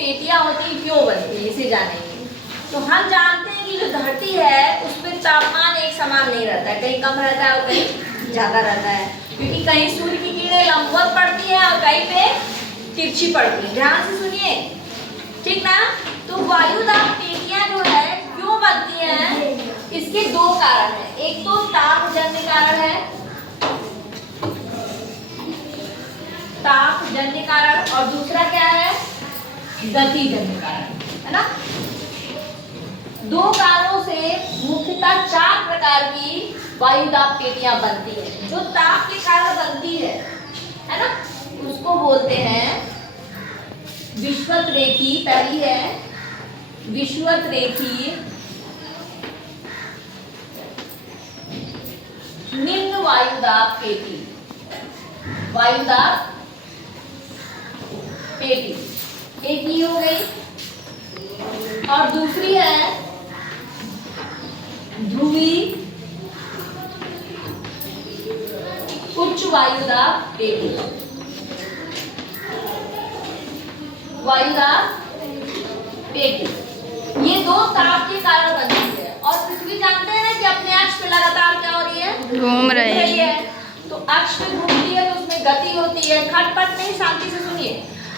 पेटियां होती हैं क्यों बनती है, इसे जानेंगे। तो हम जानते हैं कि जो धरती है उस पर तापमान एक समान नहीं रहता है, कहीं कम रहता है और कहीं ज्यादा रहता है, क्योंकि कहीं सूर्य की किरणें लंबवत पड़ती है और कहीं पे तिरछी पड़ती है। ध्यान से सुनिए, ठीक ना। तो वायुदाब पेटियां जो है क्यों बनती हैं, इसके दो कारण हैं। एक तो तापजन्य कारण है, तापजन्य कारण, और दूसरा क्या है, गतिजन्य कारण, है ना। दो कारणों से मुख्यतः 4 प्रकार की वायुदाब पेटियां बनती है। जो ताप के कारण बनती है ना, उसको बोलते हैं विषुवत-रेखी। पहली है विषुवत-रेखी निम्न वायुदाब पेटी, वायुदाब पेटी एक ही हो गई। और दूसरी है ध्रुवी उच्च वायुदाब पेटी, वायुदाब पेटी। ये दो ताप के कारण बनती है। और पृथ्वी जानते हैं ना कि अपने अक्ष पे लगातार क्या हो रही है, घूम रही है। तो अक्ष पे घूमती है तो उसमें गति होती है। खटपट नहीं, शांति से सुनिए।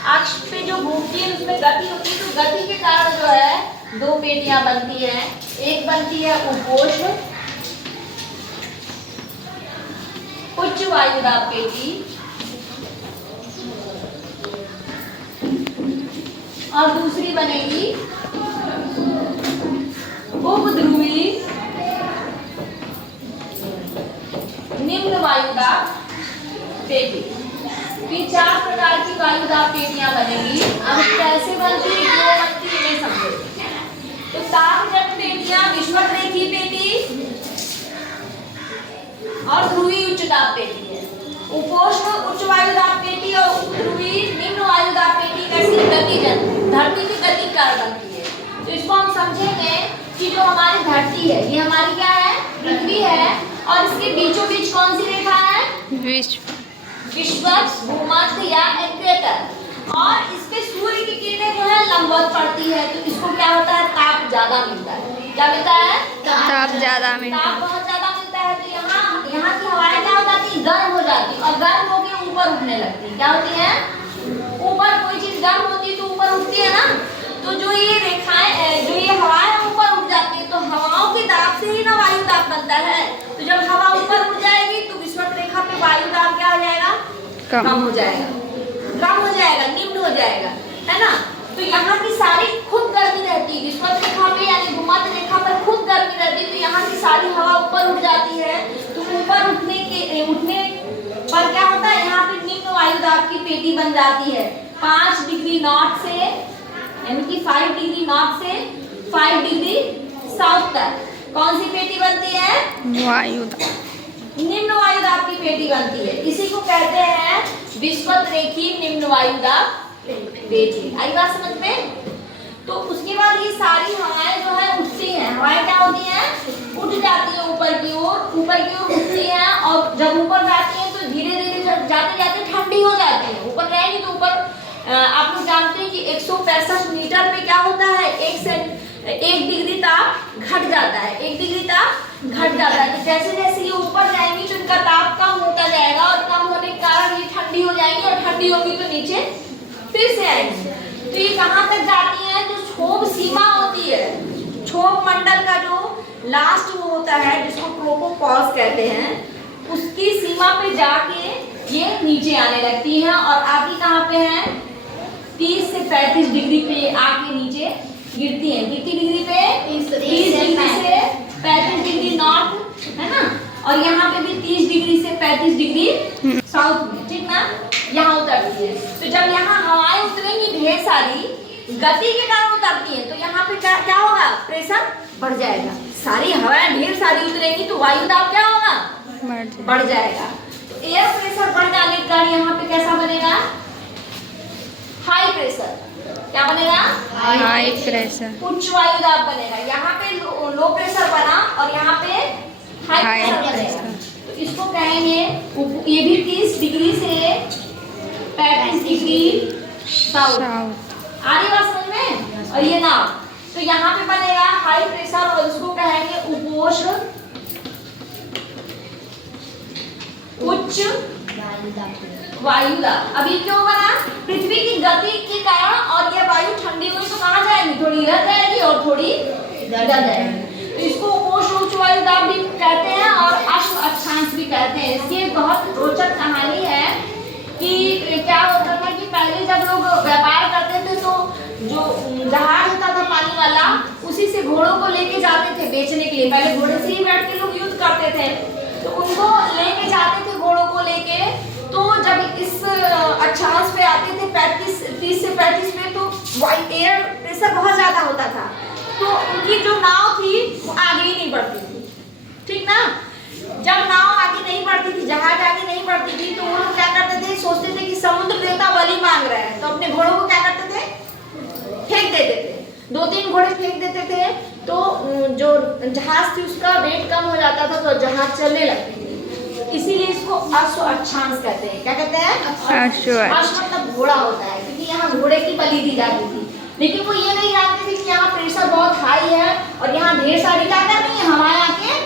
अक्ष पे जो घूमती है उसमें गति होती है, तो गति के कारण जो है दो पेटियां बनती हैं। एक बनती है उपोष्ण उच्च वायुदाब पेटी, और दूसरी बनेगी उपध्रुवी निम्न वायुदाब पेटी। ये 4 प्रकार की वायुदाब पेटियां बनेगी। अब कैसे बनती है, क्यों बनती है, ये समझो। तो तापजन्य पेटियां विषुवत-रेखी पेटी और ध्रुवी उच्च दाब पेटी है। उपोष्ण उच्च वायुदाब पेटी और उपध्रुवी निम्न वायुदाब पेटी कैसी, गतिजन्य, धरती की गति के कारण बनती है। तो इसको हम समझेंगे कि जो हमारी धरती है ये हमारी क्या है, पृथ्वी है, और इसके बीचों बीच कौन सी रेखा है, विषुवत, भूमध्य या इक्वेटर। और इस पे सूर्य की किरणें जो है लंबवत पड़ती है, तो इसको क्या होता है, ताप ज्यादा मिलता है। क्या मिलता है, ताप ज्यादा मिलता है, ताप बहुत ज्यादा मिलता है। तो यहाँ की हवाएं क्या हो जाती है, गर्म हो जाती है, और गर्म होकर ऊपर उठने लगती है। क्या होती है, ऊपर। कोई चीज गर्म होती है तो ऊपर उठती है ना। तो जो ये रेखाएं, जो ये हवाएं ऊपर उठ जाती है, तो हवाओं के दाब से ही ना वायुदाब बनता है। तो जब हवा ऊपर उठ जाएगी तो विषुवत रेखा पे वायुदाब क्या हो जाएगा, कम हो जाएगा, कम हो जाएगा, निम्न हो जाएगा, है ना। तो यहाँ की सारी खुद गर्मी रहती है, विषुवत रेखा पे यानी भूमध्य रेखा पर खुद गर्मी रहती है, तो यहाँ की सारी हवा ऊपर उठ जाती है। तो ऊपर उठने पर क्या होता है, यहाँ पे निम्न वायुदाब की पेटी बन जाती है। 5 डिग्री नॉर्थ से, यानी कि 5 डिग्री नॉर्थ से 5 डिग्री साउथ तक कौन सी पेटी बनती है, वायुदाब, निम्न वायुदाब की पेटी बनती है। इसी को कहते हैं विषुवत-रेखी निम्न वायुदाब पेटी। आई बात समझ में। तो उसके बाद ये सारी हवाएं जो है उठती हैं। हवाएं क्या होती हैं, उठ जाती है ऊपर की ओर, ऊपर की ओर उठती हैं, और जब ऊपर जाती हैं तो धीरे धीरे जाते जाते ठंडी हो जाती है। ऊपर रहेंगी तो ऊपर आप लोग जानते हैं कि 165 मीटर पे क्या होता है, 1 डिग्री ताप घट जाता है, 1 डिग्री ताप घट जाता है। तो जैसे जैसे ये ऊपर जाएंगी तो इनका ताप कम होता जाएगा, और कम होने के कारण ये ठंडी हो जाएंगी, और ठंडी होगी तो नीचे फिर से आएंगी। तो ये कहाँ तक जाती है, जो क्षोभ सीमा होती है, क्षोभ मंडल का जो लास्ट वो होता है जिसको ट्रोपोपॉज कहते हैं, उसकी सीमा पे जाके ये नीचे आने लगती है। और आती कहाँ पे है, 30 से 35 डिग्री पे आके नीचे गिरती है। कितनी डिग्री पे, 30 डिग्री से 35 डिग्री नॉर्थ, है ना। और यहाँ पे भी 30 डिग्री से 35 डिग्री साउथ में, ठीक ना, यहाँ उतरती है। तो जब यहाँ हवाएं उतरेंगी ढेर सारी, गति के कारण उतरती है, तो यहाँ पे क्या होगा, प्रेशर बढ़ जाएगा। सारी हवाएं ढेर सारी उतरेंगी तो वायुदाब क्या होगा, बढ़ जाएगा। तो एयर प्रेशर बढ़ जाने के कारण यहाँ पे कैसा बनेगा, हाई प्रेशर। क्या बनेगा, हाई प्रेशर, उच्च वायुदाब बनेगा। यहाँ पे लो प्रेशर बना और यहाँ पे हाई प्रेशर बनेगा। तो इसको कहेंगे, ये भी 30 डिग्री से 35 डिग्री साउथ। आगे बात और ये नाव। तो यहाँ पे बनेगा हाई प्रेशर और इसको कहेंगे उपोष्ण उच्च वायुदाब। अभी क्यों बना? पृथ्वी की गति के कारण, और ये वायु ठंडी हुई तो कहाँ जाएगी? थोड़ी इधर जाएगी और थोड़ी इधर जाएगी। तो इसको उपोष्ण उच्च वायुदाब भी कहते हैं और अश्व अक्षांश भी कहते हैं। इसकी बहुत रोचक कहानी है कि क्या होता था कि पहले जब लोग व्यापार करते थे तो जो जहाज होता था पानी वाला, उसी से घोड़ों को लेके जाते थे बेचने के लिए। पहले घोड़े से ही बैठ के लोग युद्ध करते थे, तो उनको लेके जाते थे घोड़ों को लेके। तो जब इस अक्षांश पे आते थे 30 से 35 में, तो एयर प्रेशर बहुत ज्यादा होता था, तो उनकी जो नाव थी वो आगे ही नहीं बढ़ती थी, ठीक ना। जब नाव आगे नहीं बढ़ती थी, जहाज आगे नहीं बढ़ती थी, तो वो लोग क्या करते थे? सोचते थे कि समुद्र देवता बलि मांग रहे हैं, तो अपने घोड़ों को क्या करते थे? फेंक देते थे। 2-3 घोड़े फेंक देते थे, तो जो जहाज थी उसका वेट कम हो जाता था, तो जहाज चलने लगती थी। इसीलिए इसको अश्व अक्षांश कहते हैं। क्या कहते हैं? अश्व मतलब घोड़ा होता है, क्योंकि यहाँ घोड़े की बलि दी जाती थी। लेकिन वो ये नहीं जानते थे कि यहाँ प्रेशर बहुत हाई है और यहाँ ढेर सारी ताकत नहीं है, हवाएं आके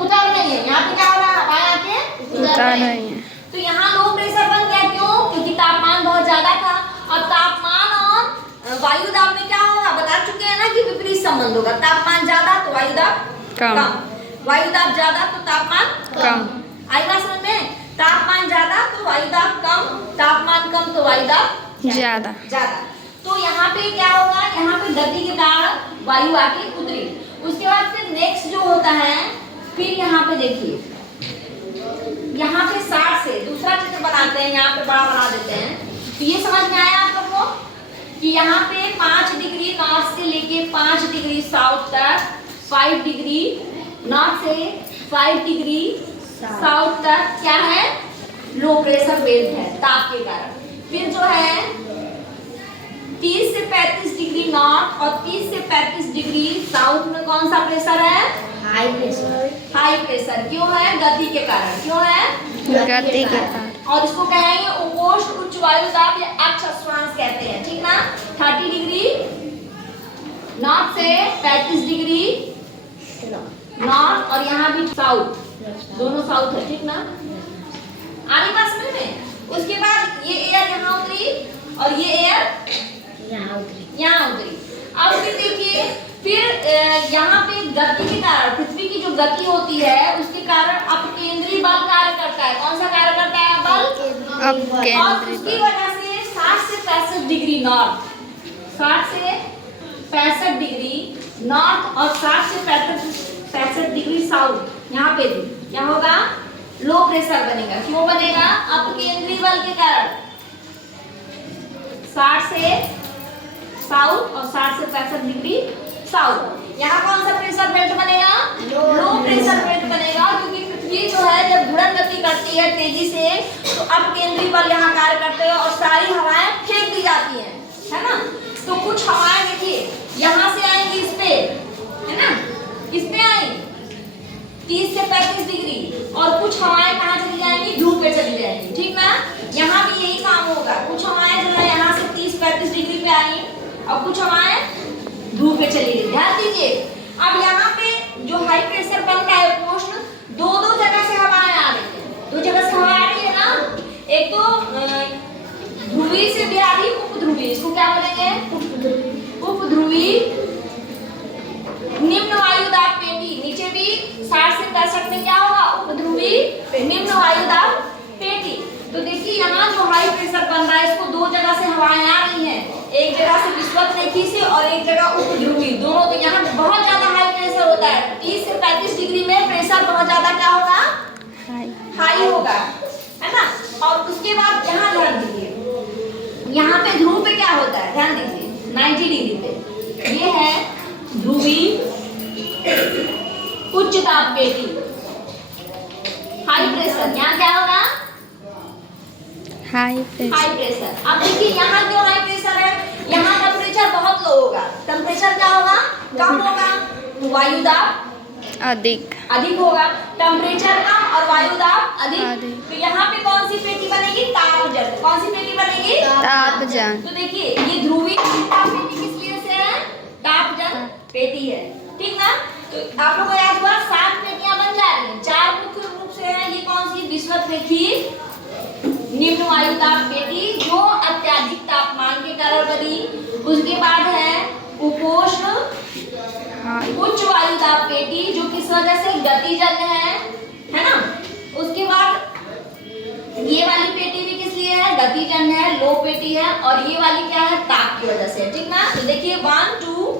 उतर रही है। यहाँ पे क्या हो रहा है? हवाएं आके उतर रही है। तो यहाँ लो प्रेशर बन गया। क्यों? क्योंकि तापमान बहुत ज्यादा था। और तापमान और वायुदाब में क्या होगा? बता चुके हैं ना कि विपरीत संबंध होगा। तापमान ज्यादा तो वायुदाब कम, वायुदाब ज्यादा तो तापमान कम। आई बात समझ में? तापमान ज्यादा तो वायुदाब कम, तापमान कम तो वायुदाब ज्यादा। तो यहाँ पे क्या होगा? यहाँ पे गति के कारण वायु आके उतरी। उसके बाद फिर नेक्स्ट जो होता है, फिर यहाँ पे देखिए, यहाँ पे 60 से दूसरा चित्र बनाते हैं, यहाँ पे बड़ा बना देते हैं। तो ये समझ में आया आप लोग को कि यहाँ पे 5 डिग्री नॉर्थ से लेके 5 डिग्री साउथ तक, 5 डिग्री नॉर्थ से 5 डिग्री साउथ तक क्या है? लो प्रेशर बेल्ट है ताप के कारण। फिर जो है 30 से 35 डिग्री नॉर्थ और 30 से 35 डिग्री साउथ में कौन सा प्रेशर है? High pressure. हाई प्रेशर क्यों है? गति के कारण। क्यों है? गति के कारण। और इसको कहेंगे उपोष्ण उच्च वायुदाब या अक्ष अक्षांश कहते हैं, ठीक ना। 30 डिग्री नॉर्थ से 35 डिग्री नॉर्थ और यहाँ भी साउथ, दोनों साउथ है, ठीक ना। आगे बात समझ में? उसके बाद ये एयर यहाँ उतरी और ये एयर यहाँ उतरी। अब फिर देखिए, फिर यहाँ पे गति के कारण, पृथ्वी की जो गति होती है उसके कारण अपकेंद्री बल कार्य करता है। कौन सा कार्य करता है? बल। और उसकी वजह से 60 से 65 डिग्री नॉर्थ, 60 से 65 डिग्री नॉर्थ और 60 से 65 डिग्री साउथ, यहाँ पे भी क्या होगा? लो प्रेशर बनेगा। क्यों बनेगा? अपकेंद्री बल के कारण। 60 से साउथ और 60 से 65 डिग्री साउथ, यहाँ कौन सा प्रेशर बेल्ट बनेगा? लो प्रेशर बेल्ट बनेगा, क्योंकि पृथ्वी जो है जब घूर्णन गति करती है तेजी से, तो अपकेंद्री बल यहाँ कार्य करते हैं और सारी हवाएं फेंक दी जाती हैं, है ना। तो कुछ हवाएं देखिए यहाँ से आएंगी इस पे, है ना, इस पे आएंगी 30 से 35 डिग्री, और कुछ हवाएं कहाँ चली जाएंगी? ध्रुव पे चली जाएंगी, ठीक ना। यहाँ भी यही काम होगा। कुछ हवाएं जो है यहाँ से 30-35 डिग्री पे आई और कुछ हवाएं ध्रुव पे चली गई। ध्यान दीजिए, अब यहाँ पे जो हाई प्रेशर बन रहा है उपोष्ण, दो जगह से हवाएं आ रही है। 2 जगह से हवा आ रही है ना। एक तो ध्रुवी से भी आ रही है, उपध्रुवी। इसको क्या बोलेंगे? उपध्रुवी निम्न वायुदाब पेटी। नीचे भी 60 से 65 में क्या होगा? उपध्रुवी निम्न वायुदाब पेटी। तो देखिए यहाँ जो हाई प्रेशर बन रहा है, इसको 2 जगह से हवाएं आ रही हैं। एक जगह से विषुवत-रेखी से और एक जगह उपध्रुवी, दोनों। तो यहाँ बहुत ज्यादा हाई प्रेशर होता है। 30 से 35 डिग्री में प्रेशर बहुत ज्यादा क्या होगा? हाई होगा, है ना। और उसके बाद यहाँ ध्यान दीजिए, यहाँ पे ध्रुव पे क्या होता है? ध्यान दीजिए 90 डिग्री पे ये है ध्रुवी उच्च दाब पेटी, हाई प्रेशर। यहाँ क्या होगा? High pressure. अब देखिए यहाँ क्यों हाई प्रेशर है? यहाँ टेम्परेचर बहुत लो होगा। टेम्परेचर क्या होगा? कम होगा, तो वायुदाब अधिक होगा। टेम्परेचर कम और वायुदाब अधिक। तो यहाँ पे कौन सी पेटी बनेगी? तापजन। कौन सी पेटी बनेगी? तापजन। तो देखिए ये ध्रुवी ताप पेटी किस लिए से आप लोगों को याद हुआ 7 पेटियां बन जा रही हैं। 4 मुख्य रूप से है, ये कौन सी? विषुवत रेखी निम्न वायु दाब पेटी जो अत्यधिक तापमान के कारण बनी। उसके बाद है उपोष्ण उच्च वायु दाब पेटी जो किस वजह से? गतिजन्य है ना। उसके बाद ये वाली पेटी भी किस लिए है? गतिजन्य है, लो पेटी है। और ये वाली क्या है? ताप की वजह से, ठीक ना। तो देखिए 1 2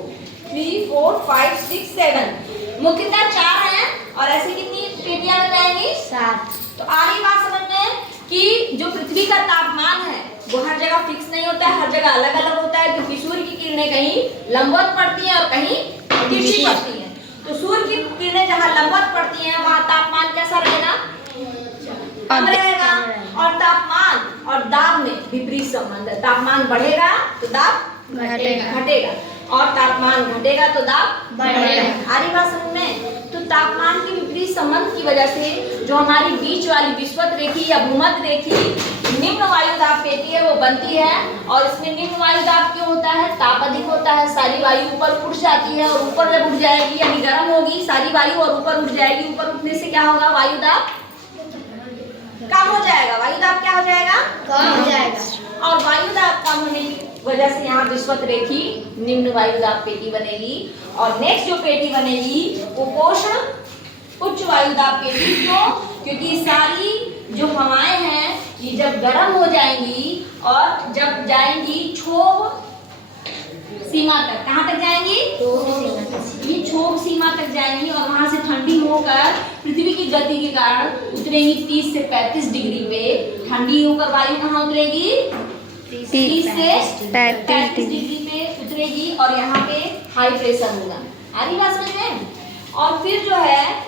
3 4 5 6 7 मुख्यतः 4 हैं और ऐसे कितनी पेटियां बन जाएंगी? 7। तो आ रही बात समझ में कि जो पृथ्वी का तापमान है वो हर जगह फिक्स नहीं होता है, हर जगह अलग अलग होता है, क्योंकि सूर्य की किरणें कहीं लंबवत पड़ती हैं और कहीं तिरछी पड़ती हैं। तो सूर्य की किरणें जहाँ लंबवत पड़ती हैं वहाँ तापमान कैसा रहेगा? कम रहेगा। और तापमान और दाब में विपरीत संबंध है। तापमान बढ़ेगा तो दाब घटेगा और तापमान घटेगा तो दाब बढ़ेगा। आ रही बात समझ में? तो तापमान के विपरीत संबंध की वजह से जो हमारी बीच वाली विषुवत रेखी या भूमध्य रेखी निम्न वायु दाब पेटी है वो बनती है। और इसमें निम्न वायु दाब क्यों होता है? ताप अधिक होता है, सारी वायु ऊपर उठ जाती है और ऊपर जब उठ जाएगी यानी गर्म होगी सारी वायु और ऊपर उठ जाएगी। ऊपर उठने से क्या होगा? वायु दाब कम हो जाएगा। वायु दाब क्या हो जाएगा? कम हो जाएगा। और वायु दाब कम होने की वजह से यहाँ विषुवत रेखी निम्न वायु दाब पेटी बनेगी। और नेक्स्ट जो पेटी बनेगी उपोष्ण उच्च वायु दाब पेटी। क्यों? क्योंकि सारी जो हवाएं हैं ये जब गर्म हो जाएंगी और जब जाएंगी क्षोभ सीमा तक। कहाँ तक जाएंगी? ये क्षोभ सीमा तक जाएंगी और वहां से ठंडी होकर पृथ्वी की गति के कारण उतरेंगी 30 से 35 डिग्री पे। ठंडी होकर वायु कहाँ उतरेगी? 30 से 35 डिग्री पे उतरेगी और यहाँ पे हाई प्रेशर होगा। आ रही बात समझ में? और फिर जो है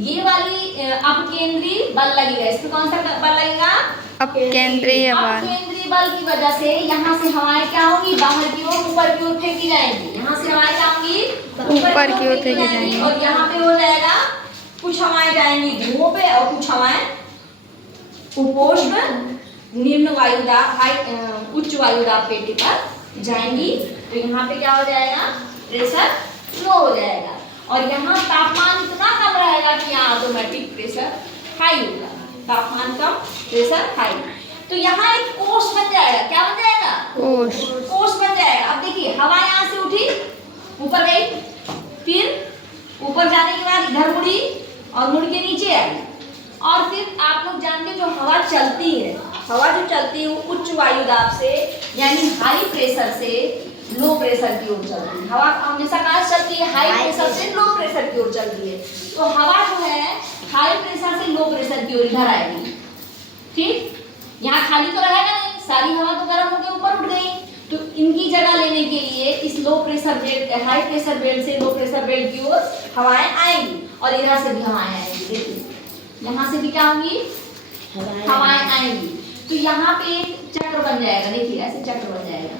ये वाली अपकेंद्रीय बल लगेगा। इस पे कौन सा बल लगेगा? अपकेंद्रीय बल। अपकेंद्रीय बल की वजह से यहाँ से हवाएं क्या होंगी? बाहर की ओर ऊपर की ओर फेंकी जाएंगी। यहाँ से हवाएं क्या होंगी? ऊपर की ओर फेंकी जाएंगी। और यहाँ पे हो जाएगा कुछ हवाएं जाएंगी ध्रुवों पे और कुछ हवाएं उपोष्ण निम्न वायु दाब उच्च वायु दाब पेटी पर जाएंगी। तो यहाँ पे क्या हो जाएगा? प्रेशर स्लो हो जाएगा और यहाँ तापमान इतना कम रहेगा कि यहाँ ऑटोमेटिक प्रेशर हाई होगा। तापमान कम, प्रेशर हाई। तो यहाँ एक कोष बन जाएगा। क्या बन जाएगा? कोष बन जाएगा। अब देखिए हवा यहाँ से उठी, ऊपर गई, फिर ऊपर जाने के बाद इधर मुड़ी और मुड़ के नीचे आई। और फिर आप लोग जानते जो हवा चलती है, हवा जो चलती है वो उच्च वायु दाब से यानी हाई प्रेशर से लो प्रेशर की ओर चलती है। हवा हमेशा कहाँ से चलती है? हाई प्रेशर से लो प्रेशर की ओर चलती है। तो हवा जो है हाई प्रेशर से लो प्रेशर की ओर इधर आएगी। ठीक, यहाँ खाली तो रहेगा नहीं, सारी हवा तो गर्म होकर ऊपर उठ गई। तो इनकी जगह लेने के लिए इस low pressure belt, high pressure belt से लो प्रेशर बेल्ट की ओर हवाएं आएंगी और इधर से भी हवाएं आएंगी। देखिए यहाँ से भी क्या होंगी? हवाएं आएंगी। तो यहाँ पे एक चक्र बन जाएगा। देखिए ऐसे चक्र बन जाएगा।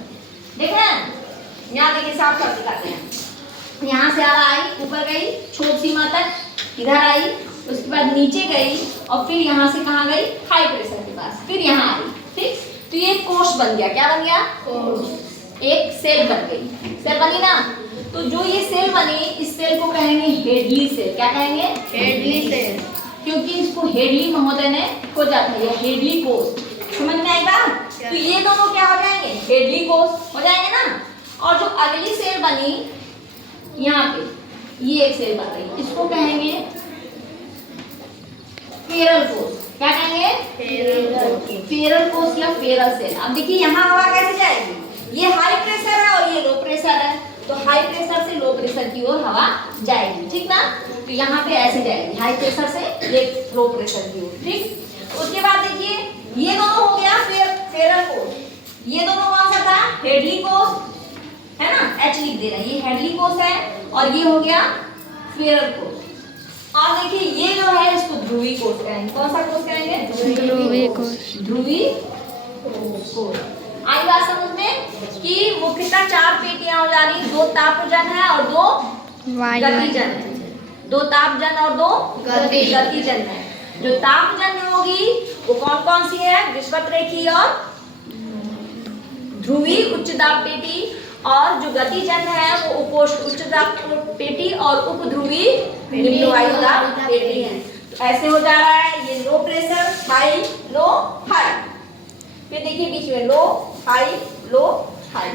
देखें यहाँ देखिए साफ साफ दिखाते हैं। यहाँ से हवा आई, ऊपर गई क्षोभ सीमा तक, इधर आई, उसके बाद नीचे गई और फिर यहाँ से कहाँ गई? हाई प्रेशर के पास, फिर यहाँ आई। ठीक, तो ये कोष बन गया। क्या बन गया? कोष। एक सेल बन गई। सेल बनी ना। तो जो ये सेल बनी इस सेल को कहेंगे हेडली सेल। क्या कहेंगे? Hadley cell. क्योंकि इसको हेडली महोदय ने खोजा था, ये हेडली कोष। समझ में आई बात? तो ये दोनों क्या हो जाएंगे? हेडली कोष हो जाएंगे ना। और जो अगली सेल बनी यहाँ पे, ये एक सेल बन रही, इसको कहेंगे फेरल कोष। क्या कहेंगे? फेरल कोष या फेरल सेल। अब देखिए यहाँ हवा कैसे जाएगी? ये हाई प्रेशर है और ये लो प्रेशर है, तो हाई प्रेशर से लो प्रेशर की ओर हवा जाएगी। ठीक ना। तो यहाँ पे ऐसे जाएगी, हाई प्रेशर से लो प्रेशर की ओर। ठीक, उसके बाद देखिए ये दोनों हो गया फेरल कोष। ये दोनों कौन सा था? हेडली कोष है ना, H लिख दे रहा है, ये हेडली कोष है और ये हो गया फेरल कोष। और देखिए ये जो है इसको ध्रुवी कोष कहेंगे। कौन सा कोष कहेंगे? ध्रुवी कोष। ध्रुवी कोष। आई बात समझ में कि मुख्यतः 4 पेटियां हो जा रही, 2 तापजन है और 2 गतिजन है। 2 तापजन और 2 गतिजन है। जो तापजन होगी वो कौन कौन सी है? विषुवत रेखी और ध्रुवी उच्च दाब पेटी। और जो गतिजन है वो उपोष्ण उच्च दाब पेटी और उपध्रुवी निम्न वायु दाब पेटी है। तो ऐसे हो जा रहा है, ये low pressure, high low high, फिर देखिए बीच में लो हाई लो हाई।